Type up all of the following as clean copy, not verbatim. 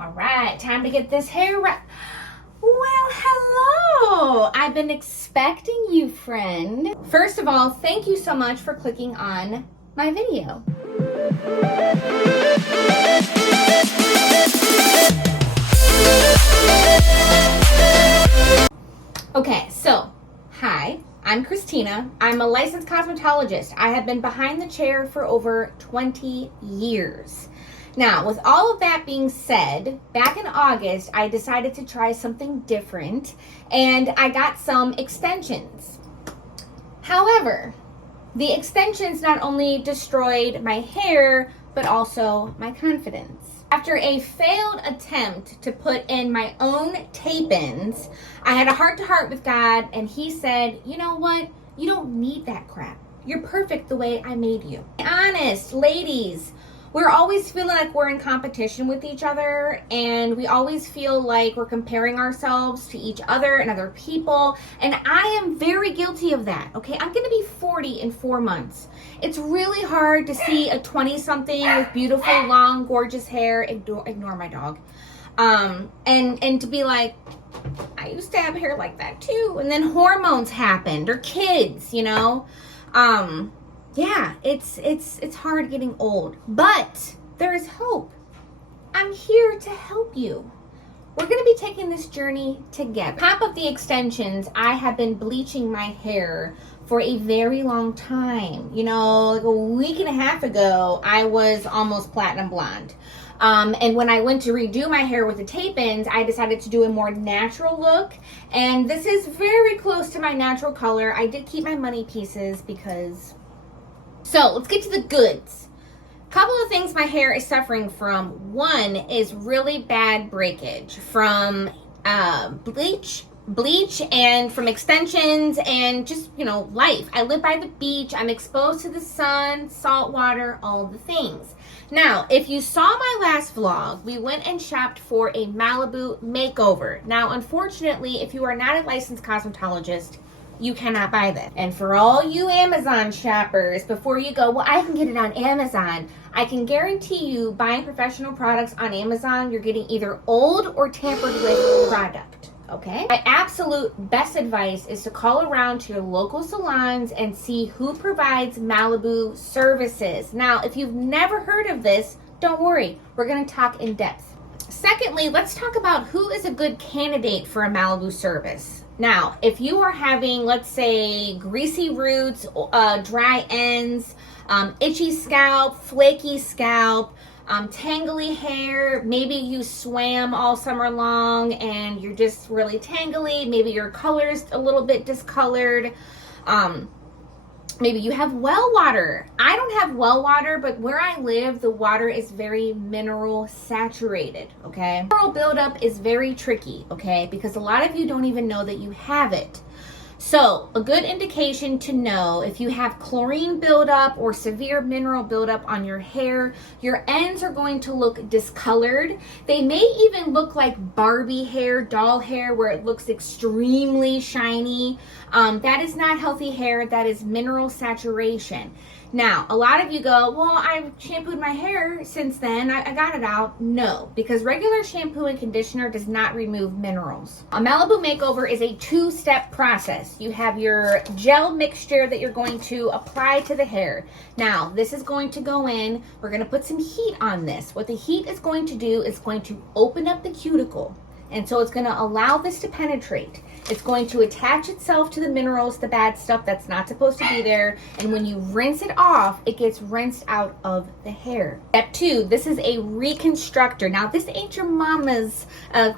All right, time to get this hair wrapped. Well, hello. I've been expecting you, friend. First of all, thank you so much for clicking on my video. Okay, so, hi, I'm Christina. I'm a licensed cosmetologist. I have been behind the chair for over 20 years. Now, with all of that being said, back in August, I decided to try something different, and I got some extensions. However, the extensions not only destroyed my hair, but also my confidence. After a failed attempt to put in my own tape-ins, I had a heart-to-heart with God, and he said, you know what? You don't need that crap. You're perfect the way I made you. Be honest, ladies, we're always feeling like we're in competition with each other, and we always feel like we're comparing ourselves to each other and other people, and I am very guilty of that, okay? I'm gonna be 40 in 4 months. It's really hard to see a 20-something with beautiful, long, gorgeous hair, ignore my dog, and to be like, I used to have hair like that too, and then hormones happened, or kids, you know? Yeah, it's hard getting old, but there is hope. I'm here to help you. We're going to be taking this journey together. On top of the extensions, I have been bleaching my hair for a very long time. You know, like a week and a half ago, I was almost platinum blonde. And when I went to redo my hair with the tape-ins, I decided to do a more natural look. And this is very close to my natural color. I did keep my money pieces because... So let's get to the goods. A couple of things my hair is suffering from. One is really bad breakage from bleach and from extensions and just, you know, life. I live by the beach. I'm exposed to the sun, salt water, all the things. Now, if you saw my last vlog, we went and shopped for a Malibu makeover. Now, unfortunately, if you are not a licensed cosmetologist, you cannot buy that. And for all you Amazon shoppers, before you go, well, I can get it on Amazon, I can guarantee you buying professional products on Amazon, you're getting either old or tampered with product, okay? My absolute best advice is to call around to your local salons and see who provides Malibu services. Now, if you've never heard of this, don't worry, we're gonna talk in depth. Secondly, let's talk about who is a good candidate for a Malibu service. Now, if you are having, let's say, greasy roots, dry ends, itchy scalp, flaky scalp, tangly hair, maybe you swam all summer long and you're just really tangly, maybe your color's a little bit discolored, maybe you have well water. I don't have well water, but where I live, the water is very mineral saturated, okay? Mineral buildup is very tricky, okay? Because a lot of you don't even know that you have it. So a good indication to know if you have chlorine buildup or severe mineral buildup on your hair, your ends are going to look discolored. They may even look like Barbie hair, doll hair, where it looks extremely shiny. That is not healthy hair. That is mineral saturation. Now, a lot of you go, well, I've shampooed my hair since then. I got it out. No, because regular shampoo and conditioner does not remove minerals. A Malibu makeover is a two-step process. You have your gel mixture that you're going to apply to the hair. Now, this is going to go in. We're going to put some heat on this. What the heat is going to do is going to open up the cuticle. And so it's going to allow this to penetrate. It's going to attach itself to the minerals, the bad stuff that's not supposed to be there. And when you rinse it off, it gets rinsed out of the hair. Step 2, this is a reconstructor. Now, this ain't your mama's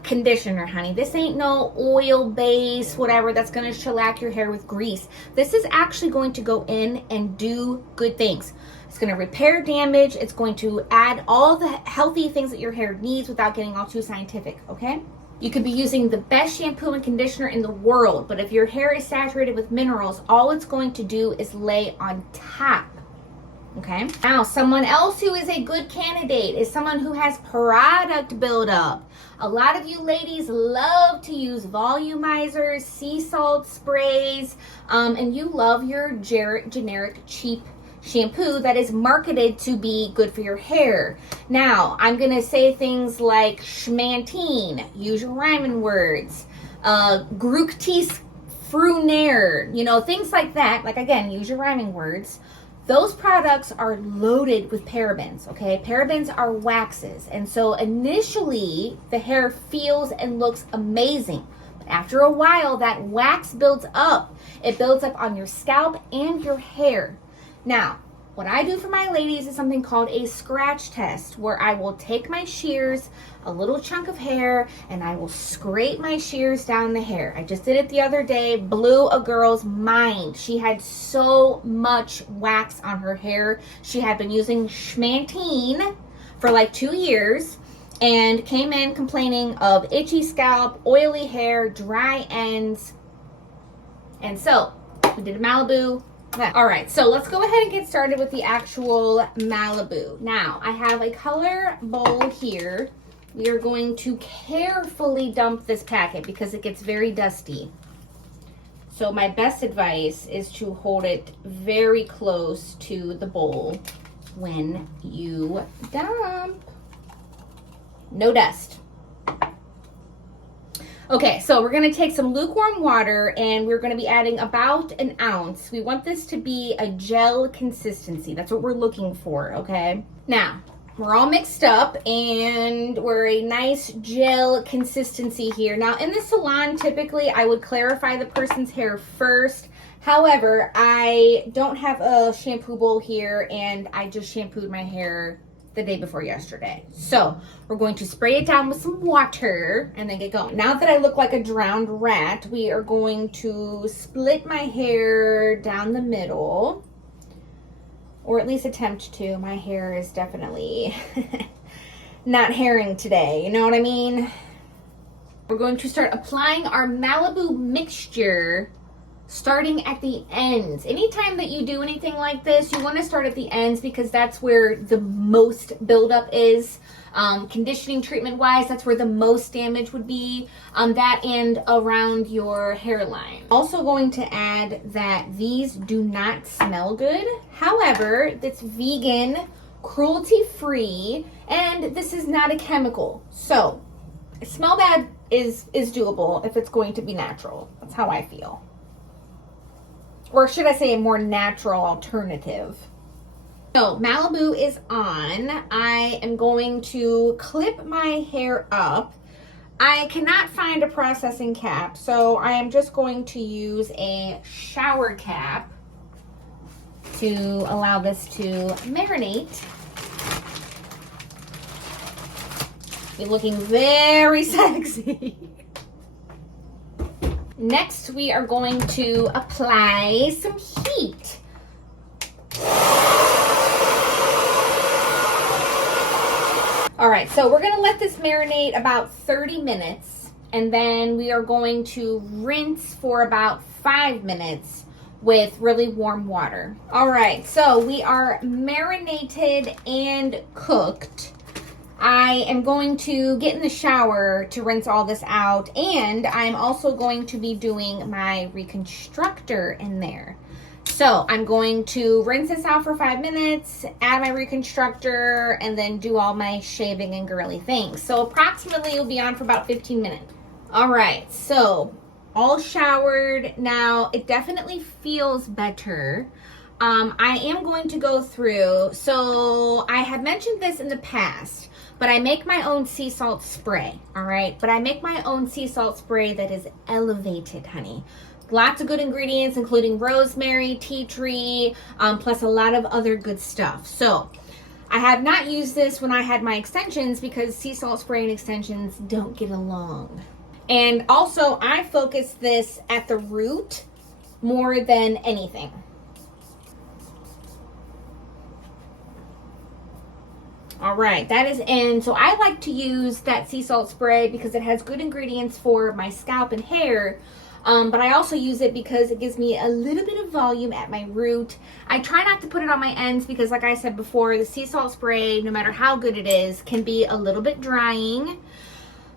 conditioner, honey. This ain't no oil base, whatever, that's going to shellac your hair with grease. This is actually going to go in and do good things. It's going to repair damage. It's going to add all the healthy things that your hair needs without getting all too scientific, okay? You could be using the best shampoo and conditioner in the world, but if your hair is saturated with minerals, all it's going to do is lay on top, okay? Now, someone else who is a good candidate is someone who has product buildup. A lot of you ladies love to use volumizers, sea salt sprays, and you love your generic cheap shampoo that is marketed to be good for your hair. Now, I'm going to say things like schmantine, use your rhyming words, Gructis frunaire, you know, things like that. Like, again, use your rhyming words. Those products are loaded with parabens, okay? Parabens are waxes. And so initially, the hair feels and looks amazing. But after a while, that wax builds up. It builds up on your scalp and your hair. Now, what I do for my ladies is something called a scratch test, where I will take my shears, a little chunk of hair, and I will scrape my shears down the hair. I just did it the other day, blew a girl's mind. She had so much wax on her hair. She had been using schmantine for like 2 years and came in complaining of itchy scalp, oily hair, dry ends. And so we did a Malibu. All right, so let's go ahead and get started with the actual Malibu. Now, I have a color bowl here. We are going to carefully dump this packet because it gets very dusty. So my best advice is to hold it very close to the bowl when you dump. No dust. Okay, so we're gonna take some lukewarm water and we're gonna be adding about an ounce. We want this to be a gel consistency. That's what we're looking for, okay? Now, we're all mixed up and we're a nice gel consistency here. Now, in the salon, typically I would clarify the person's hair first. However, I don't have a shampoo bowl here and I just shampooed my hair the day before yesterday. So we're going to spray it down with some water and then get going. Now that I look like a drowned rat, we are going to split my hair down the middle, or at least attempt to. My hair is definitely not hairing today, you know what I mean? We're going to start applying our Malibu mixture starting at the ends. Anytime that you do anything like this, you want to start at the ends because that's where the most buildup is. Conditioning treatment wise, that's where the most damage would be on that and around your hairline. Also going to add that these do not smell good. However, it's vegan, cruelty free, and this is not a chemical. So smell bad is doable if it's going to be natural. That's how I feel. Or should I say a more natural alternative. So Malibu is on. I am going to clip my hair up. I cannot find a processing cap, so I am just going to use a shower cap to allow this to marinate. You're looking very sexy. Next, we are going to apply some heat. All right, so we're gonna let this marinate about 30 minutes, and then we are going to rinse for about 5 minutes with really warm water. All right, so we are marinated and cooked. I am going to get in the shower to rinse all this out, and I'm also going to be doing my reconstructor in there. So I'm going to rinse this out for 5 minutes, add my reconstructor, and then do all my shaving and girly things. So approximately it'll be on for about 15 minutes. All right, so all showered now. It definitely feels better. I am going to go through, so I have mentioned this in the past, but I make my own sea salt spray, all right? But I make my own sea salt spray that is elevated, honey. Lots of good ingredients, including rosemary, tea tree, plus a lot of other good stuff. So I have not used this when I had my extensions because sea salt spray and extensions don't get along. And also, I focus this at the root more than anything. All right, that is in. So I like to use that sea salt spray because it has good ingredients for my scalp and hair. But I also use it because it gives me a little bit of volume at my root. I try not to put it on my ends because, like I said before, the sea salt spray, no matter how good it is, can be a little bit drying.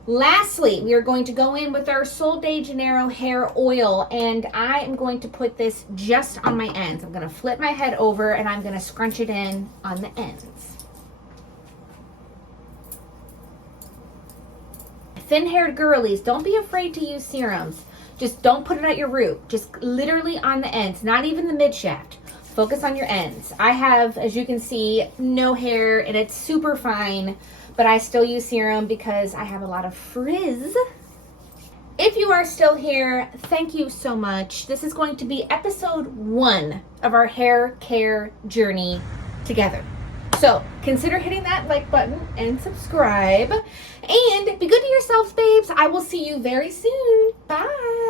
Lastly, we are going to go in with our Sol de Janeiro hair oil, and I am going to put this just on my ends. I'm going to flip my head over and I'm going to scrunch it in on the ends. Thin-haired girlies, don't be afraid to use serums. Just don't put it at your root. Just literally on the ends, not even the mid-shaft. Focus on your ends. I have, as you can see, no hair and it's super fine, but I still use serum because I have a lot of frizz. If you are still here, thank you so much. This is going to be episode 1 of our hair care journey together. So consider hitting that like button and subscribe. And be good to yourselves, babes. I will see you very soon. Bye.